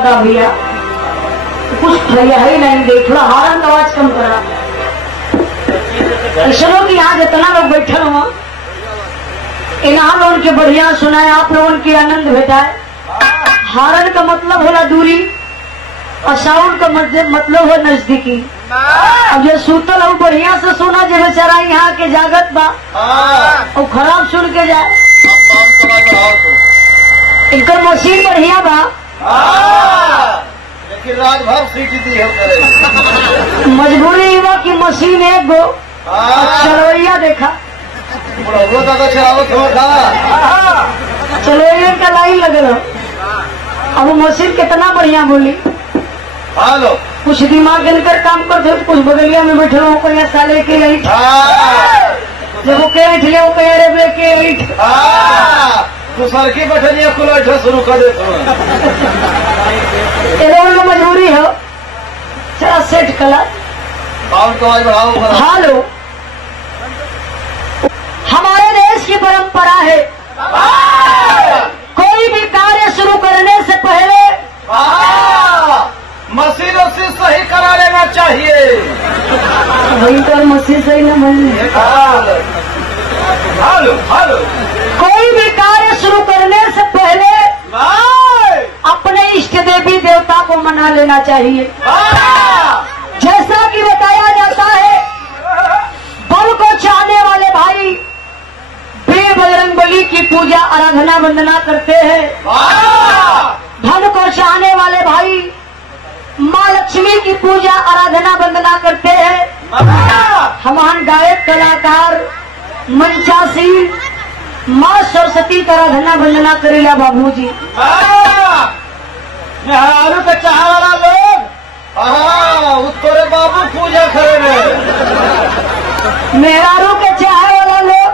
ज्यादा भैया, कुछ भैया ही नहीं दे, थोड़ा हारन का आवाज कम करा। चलो कि यहाँ जितना लोग बैठे हुआ इनाम लोगों के बढ़िया सुनाए, आप लोगों की आनंद भेटाए। हारन का मतलब होला दूरी और साउंड का मतलब हो नजदीकी। अब जो सूतल हो बढ़िया से सुना, जो बेचारा यहाँ के जागत बा और खराब सुन के जाए। इनकर मशीन बढ़िया बा, लेकिन रात भर सीटी दी हो। मजबूरी हुआ कि मशीन एक गो चलोइया देखा, चलोइया का लाइन लगल हो। अब वो मशीन कितना बढ़िया बोली। हेलो, कुछ दिमाग इनकर काम करते, कुछ बगलिया में बैठे हो कोई साले के लाइट, जब वो कह ले वो कह रहे के लाइट तो सरकी बैठे कुल शुरू कर दे। मजबूरी हो, चला सेट कला। हेलो, हमारे देश की परंपरा है कोई भी कार्य शुरू करने से पहले मशीनों से सही करा लेना चाहिए। वही तो मशीन सही न बनी। हेलो हेलो, कोई भी कार्य शुरू करने से पहले अपने इष्ट देवी देवता को मना लेना चाहिए। जैसा कि बताया जाता है, बल को चाहने वाले भाई बजरंगबली की पूजा आराधना वंदना करते हैं। धन को चाहने वाले भाई माँ लक्ष्मी की पूजा आराधना वंदना करते हैं। हमारे गायक कलाकार मंचासीन माँ सरस्वती का आराधना वंदना करेला बाबूजी। मेहरारू के चाह वाला लोग उत्तरे बाबू पूजा करेंगे। मेहरारू के चाहे वाला लोग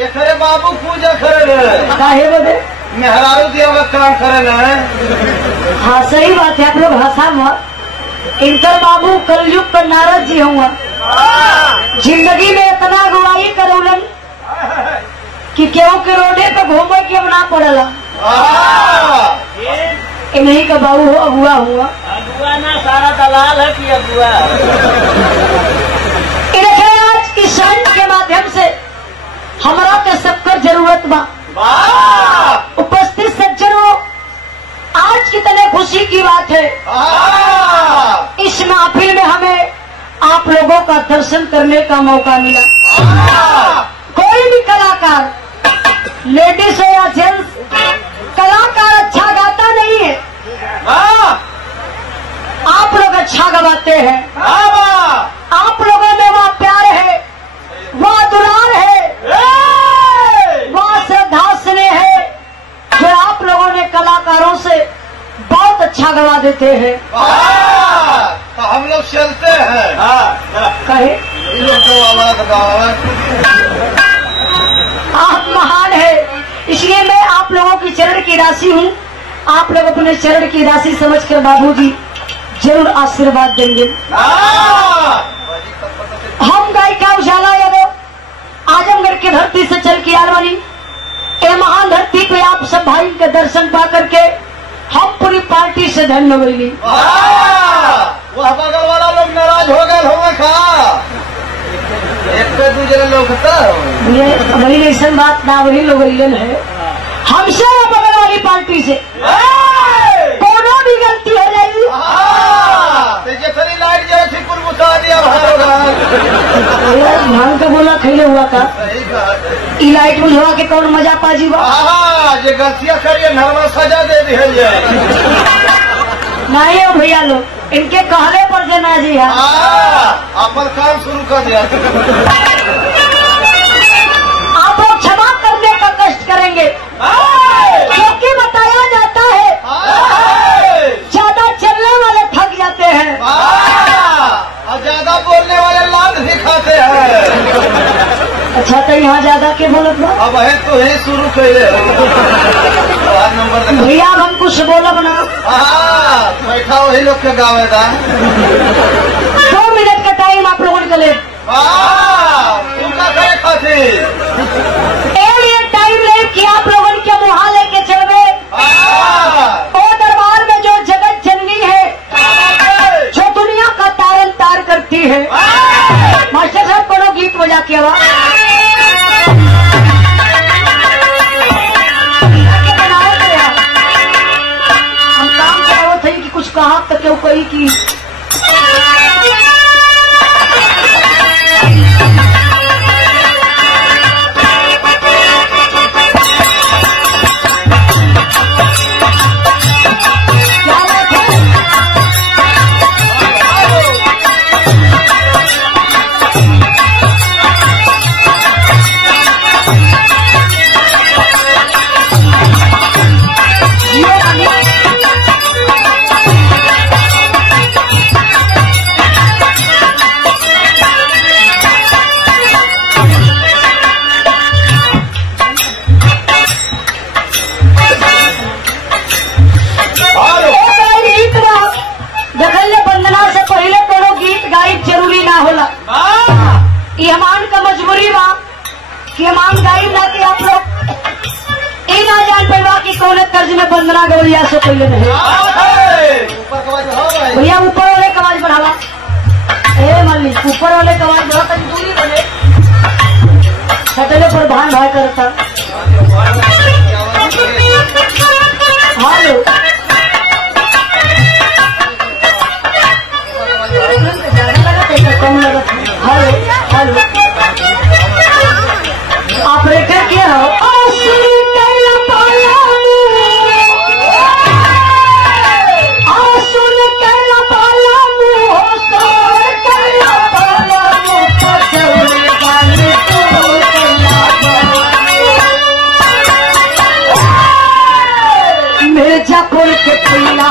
एकरे बाबू पूजा करेंगे। काहे बदे? मेहरारू दिया हुआ काम करेंगे। हाँ सही बात है, आप लोग हंसा मत। इनकर बाबू कलयुग का नारद जी हुआ, जिंदगी में इतना अगुवाई करोलन कि केहू के रोडे पे घूमे के ना पड़ला। इन्हीं का बाबू हो अगुआ हुआ। अगुआ ना सारा दलाल है कि अगुआ। आज इस संत के माध्यम से हमारा के सबकर जरूरत बा। उपस्थित सज्जनों, आज कितने खुशी की बात है, इस महफिल में हमें आप लोगों का दर्शन करने का मौका मिला। कोई भी कलाकार, लेडीज हो या जेंट्स, कलाकार अच्छा गाता नहीं है, आप लोग अच्छा गवाते हैं। आप लोगों में वह प्यार है, वह दुलार है, वह श्रद्धा स्नेह है जो आप लोगों ने कलाकारों से बहुत अच्छा गवा देते हैं। तो हम लोग चलते हैं। कहे आप महान है, इसलिए मैं आप लोगों की चरण की राशि हूँ। आप लोग अपने चरण की राशि समझकर बाबूजी जरूर आशीर्वाद देंगे। हम गायिका उजाला यादव आजमगढ़ की धरती से चल के आलवानी, ये महान धरती पे आप सब भाई के दर्शन पा करके हम पूरी पार्टी से धन्य मिली। वह बगल वाला लोग नाराज हो गए होगा का एक पे दूसरे लोग वही ऐसा बात ना, वही लोग है हमसे बगल वाली पार्टी से कोनो भी गलती हो जाएगी। जैसे लाइट जैसी कुलबुता दिया भांग का बोला खैले हुआ का ई लाइट बुझवा के कौन मजा पाजी बा। जे गलतियां करिए नरवा सजा दे दी है। नहीं हो भैया लोग, इनके कहले पर देना जी है। अपन काम शुरू कर दिया। आप लोग क्षमा करने का कष्ट करेंगे, क्योंकि बताया जाता है ज्यादा चलने वाले थक जाते हैं और ज्यादा बोलने वाले लाभ दिखाते हैं। अच्छा तो यहाँ ज्यादा के बोलत बा? अब है तो ही शुरू करे भैया हम कुछ बोलब ना। बैठा वही लोग के गाँव था। 2 मिनट का टाइम आप लोगों के लिए। उनका करे खाती टाइम ले कि आप लोगों के मुहा लेके चलवे ओ दरबार हमान का मजबूरी बा कि हमान गाई ना कि आप लोग ना जान पैवा की कौन कर्ज में बंदना गवलिया सो पहले नहीं भैया ऊपर वाले का आवाज बढ़ावा। ए मल्ली ऊपर वाले का आवाज बढ़ा दूरी बने छठले पर भान भाई करता। हेलो कम लगा। हेलो हेलो ऑपरेटर क्या हो मिर्जापुर के पीला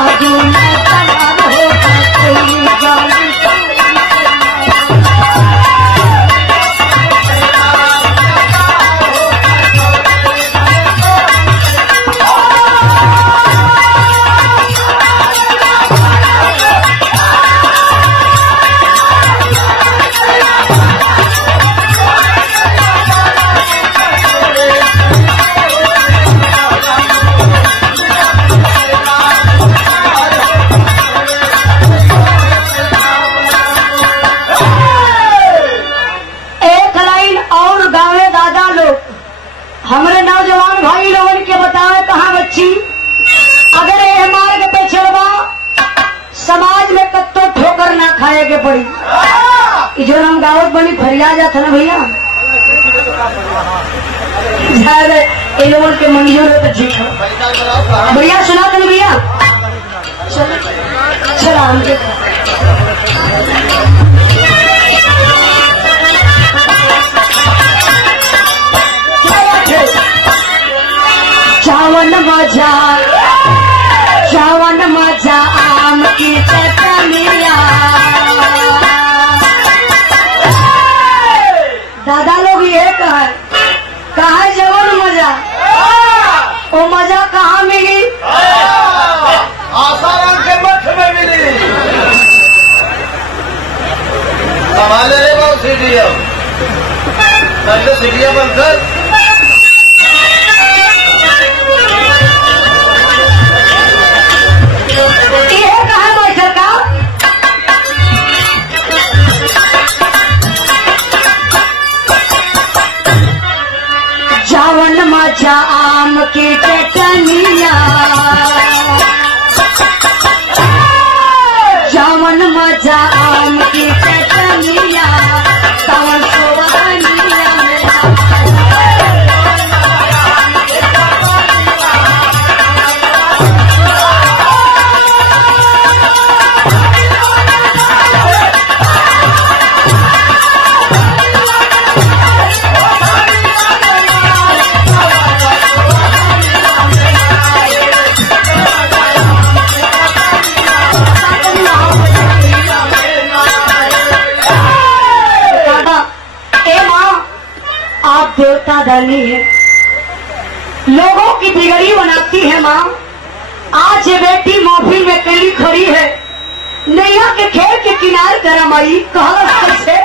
हमरे नौजवान भाई लोगन के बताए कहा बच्ची अगर ये मार्ग पे चलवा समाज में कत्तो ठोकर ना खाए के पड़ी। जो हम गावत बनी फरिया जाता ना भैया ये लोगन के मंजूर है तो ठीक है भैया सुना था भैया चला हमके चावन मजा आम की चटनिया। दादा लोग ये कहा जवन मजा वो मजा कहाँ मिली आसाराम के मठ में मिली। संभाले रे बहुत सीढ़िया पहले सीढ़िया बनकर चावन मजा आम की चटनिया चावन मजा आम की चटनिया सावन सोवनिया देवता धनी है लोगों की बिगड़ी बनाती है माँ। आज ये बेटी महफिल में कली खड़ी है नैया के खेल के किनारे गरम आई कहा से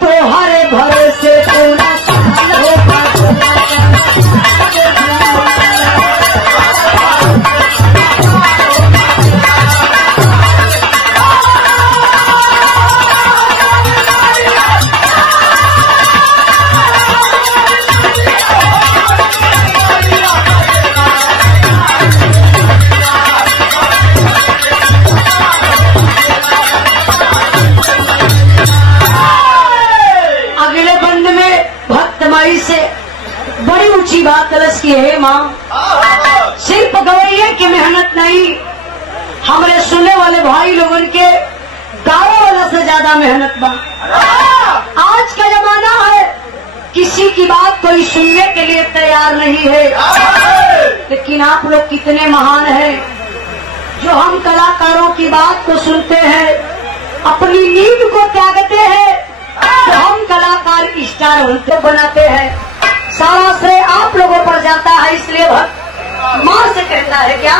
तो हरे भरोसे पूरा से बड़ी ऊंची बात कलश की है माँ। सिर्फ गवैये की मेहनत नहीं हमारे सुनने वाले भाई लोगों के गाँव वाला से ज्यादा मेहनत बा। आज का जमाना है किसी की बात कोई सुनने के लिए तैयार नहीं है। लेकिन आप लोग कितने महान हैं जो हम कलाकारों की बात को सुनते हैं, अपनी नींद को त्यागते हैं, तो हम कलाकार स्टार होते बनाते हैं। सारा श्रेय आप लोगों पर जाता है, इसलिए भक्त मां से कहता है क्या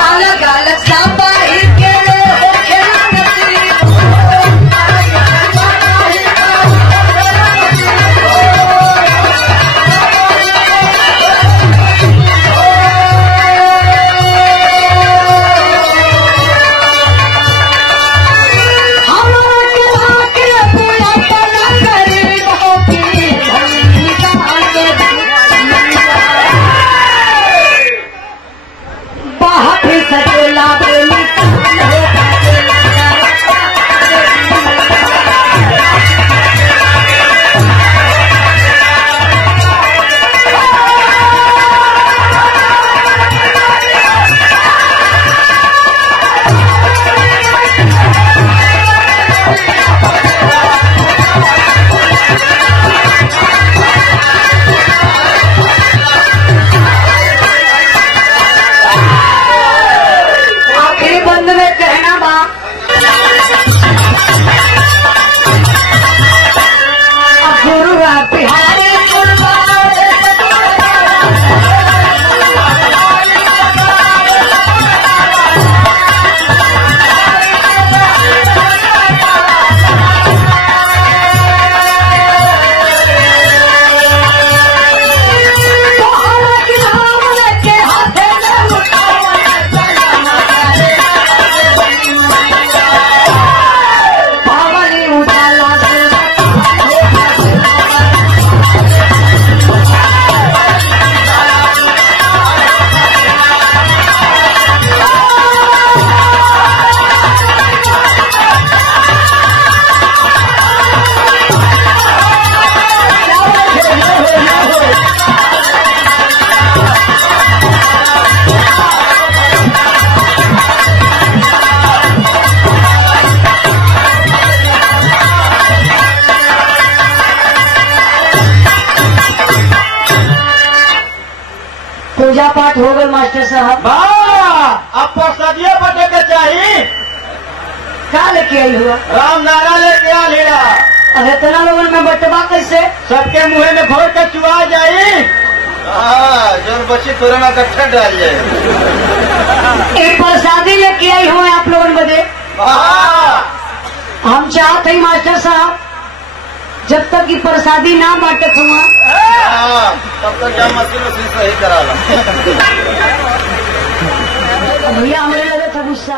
अलग अलग सापाही के पूजा पाठ हो गए मास्टर साहब। अब प्रसादिया बटे के चाहिए क्या लेके आई हुआ? राम नारा लेके आ लेरा। अब इतना लोगों में बटवा कैसे? सबके मुँह में भोर के चुआ जाये। जो बच्ची तुरंत इकट्ठा डाल जाए। एक प्रसादी लेके आई हुए आप लोगों बदे। हम चाहते ही मास्टर साहब जब तक की प्रसादी ना बांटत हुआ तब तक क्या मशीन सही करा ला। भैया हमें लगे था गुस्सा।